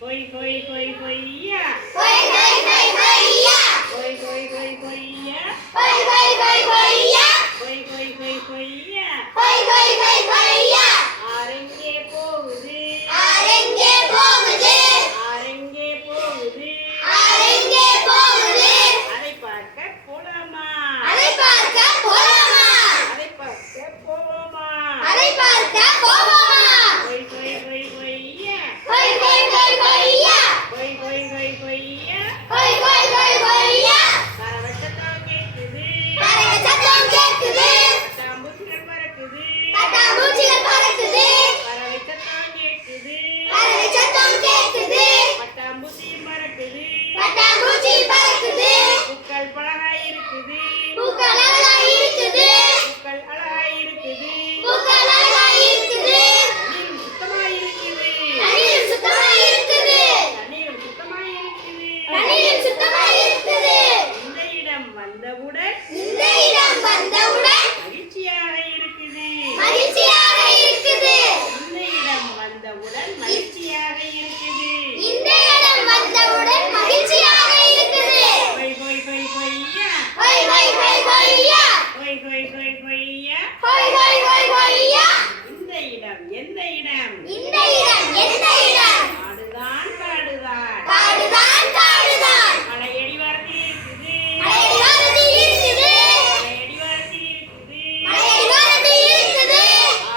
Hoi hoi hoi hoia. Hoi hoi hoi hoia. Hoi hoi hoi hoia. Hoi hoi hoi hoia. Hoi hoi hoi hoia. Hoi hoi hoi hoia. ஆரெங்கே போகுது. ஆரெங்கே போகுது. ஆரெங்கே போகுது. ஆரெங்கே போகுது. அதை பார்க்க போலாமா? அதை பார்க்க போலாமா? அதை பார்க்க போவோமா? அதை பார்க்க போவோமா? ஹoi hoi hoi hoia. ஹொய் ஹொய் ஹொய் ஹொய்யா. ஹoi hoi hoi hoia. ஹொய் ஹொய் ஹொய் ஹொய்யா. பறவை சத்தம் கேக்குது. பறவை சத்தம் கேக்குது. பட்டாம்பூச்சிகள் பறக்குது. பட்டாம்பூச்சிகள் பறக்குது. பறவை சத்தம் கேக்குது. பறவை சத்தம் கேக்குது. பட்டாம்பூச்சி பறக்குது. பட்டாம்பூச்சி பறக்குது. பூக்கள் அழகாய் இருக்குது. பூக்கள் அழகாய் இருக்குது. பூக்கள் அழகாய் இருக்குது. பூக்கள் அழகாய் இருக்குது. தண்ணீரும் சுத்தமாய் இருக்குது. தண்ணீரும் சுத்தமாய் இருக்குது. தண்ணீரும் சுத்தமாய் இருக்குது. தண்ணீரும் சுத்தமாய் இருக்குது. இந்த இடம் வந்தவுடன் இந்த இடம் வந்தவுடன் மகிழ்ச்சியாக இருக்குது. மகிழ்ச்சியாக இருக்குது. இந்த இடம் வந்தவுடன் மகிழ்ச்சியாக இருக்குது. இந்த இடம் வந்தவுடன் மகிழ்ச்சியாக இருக்குது. ஹொய் ஹொய் ஹொய் ஹொய்யா. ஹொய் ஹொய் ஹொய் ஹொய்யா. ஹொய் ஹொய் ஹொய் ஹொய்யா. ஹொய் ஹொய் ஹொய் ஹொய்யா. இந்த இடம் எந்த இடம்? இந்த இடம் எந்த இடம்? காடுதான் காடுதான். காடுதான் காடுதான். மலையடி வாரத்தில் இருக்குது. மலையடிவாரத்தில் இருக்குது. மலையடி வாரத்தில் இருக்குது. மலையடிவாரத்தில் இருக்குது.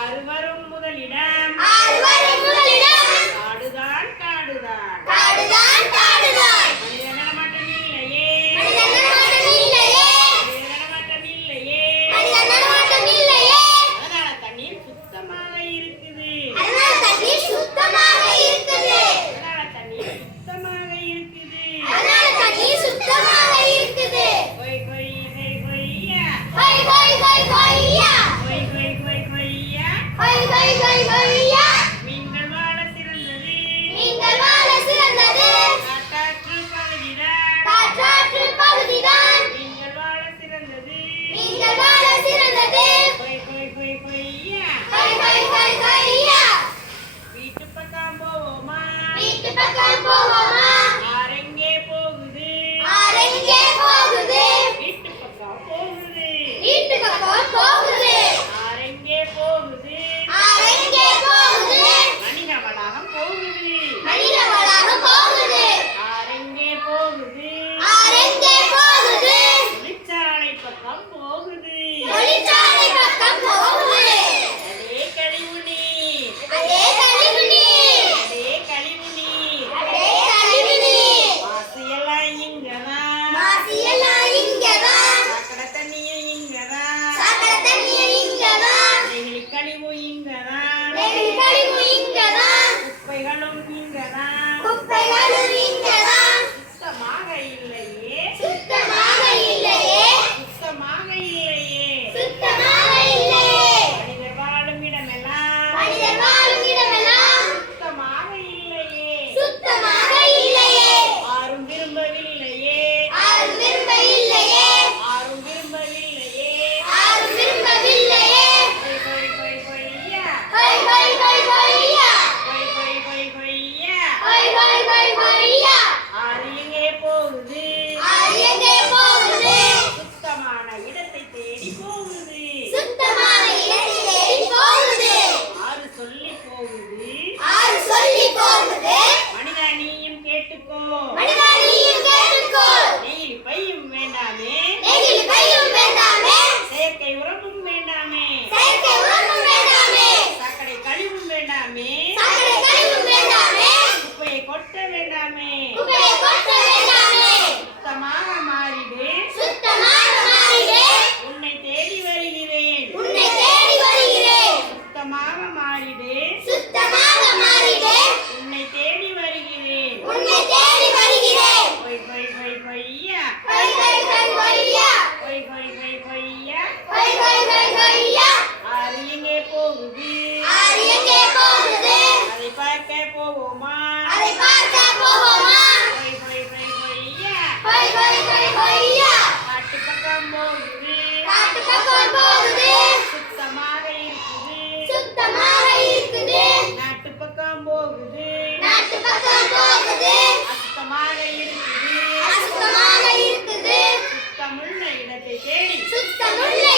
ஆறு வரும் முதலிடம். ஆறு வரும் முதலிடம். காடுதான் காடுதான். காடுதான் காடுதான். மனித நடமாட்டம் இல்லையே. மனித நடமாட்டம் இல்லையே. மனித நடமாட்டம் இல்லையே. மனித நடமாட்டம் இல்லையே. அதனால தண்ணீர் சுத்தமாக இருக்குது. அதனால தண்ணீர் சுத்தமாக இருக்குது. அதனால தண்ணீர் சுத்தமாக இருக்குது. அதனால தண்ணீர் சுத்தமாக இருக்குது. ஹொய் ஹொய் ஹொய் ஹொய்யா. ஹொய் ஹொய் ஹொய் ஹொய்யா. ஹொய் ஹொய் ஹொய் ஹொய்யா. ஹொய் ஹொய் ஹொய் ஹொய்யா. மீன்கள் வாழ சிறந்தது. நீங்கள் வாழ சிறந்தது காட்டாற்று பகுதிதான். காற்றாற்று பகுதிதான். மீன்கள் வாழ சிறந்தது. நீங்கள் வாழ சிறந்தது. ஹொய் ஹொய் ஹொய் ஹொய்யா. ஹொய் ஹொய் ஹொய் ஹொய்யா. வீட்டு பக்கம் போவோமா? வீட்டு பக்கம் போவோமா? ஆரெங்கே போகுது. ஆரெங்கே போகுது. வீட்டு பக்கம் போகுது. வீட்டு பக்கம் போகுது. ஆரெங்கே போகுது. ஆரெங்கே போகுது. வணிக வளாகம் போகுது. மனித வளாகம் போகுது. ஆரெங்கே போகுது. ஆரெங்கே போகுது. தொழிற்சாலை பக்கம் போகுது. தொழிற்சாலை பக்கம் போகுது. அதே கழிவு நீர். அதே கழிவு நீர். அதே கழிவு நீர். அதே கழிவு நீர். வாசியெல்லாம் இங்கதான். வாசியெல்லாம் இங்கதான். சாக்கடை தண்ணியும் இங்கதான். சாக்கடை தண்ணீர் இங்கதான். நெகிழி கழிவு இங்கதான். நெகிழி கழிவு இங்கதான். குப்பைகளும் இங்கதான். குப்பைகளும் இங்கதான். சுத்தமாக இல்லையே. சுத்தமாக இல்லையே. சுத்தமாக இல்லையே. சுத்தமாக இல்லையே. மனிதர் வாழும் இடமெல்லாம் மனிதர் வாழும் இடமெல்லாம் சுத்தமாக இல்லையே. சுத்தமாக இல்லையே. யாரும் விரும்பவில்லையே. யாரும் விரும்பவில்லையே. யாரும் விரும்பவில்லையே. யாரும் விரும்பவில்லையே. ஹொய் ஹொய் ஹொய் ஹொய்யா. ஹொய் ஹொய் ஹொய் ஹொய்யா. ஹொய் ஹொய் ஹொய் ஹொய்யா. ஹொய் இடத்தை தேடி சுத்தமுள்ள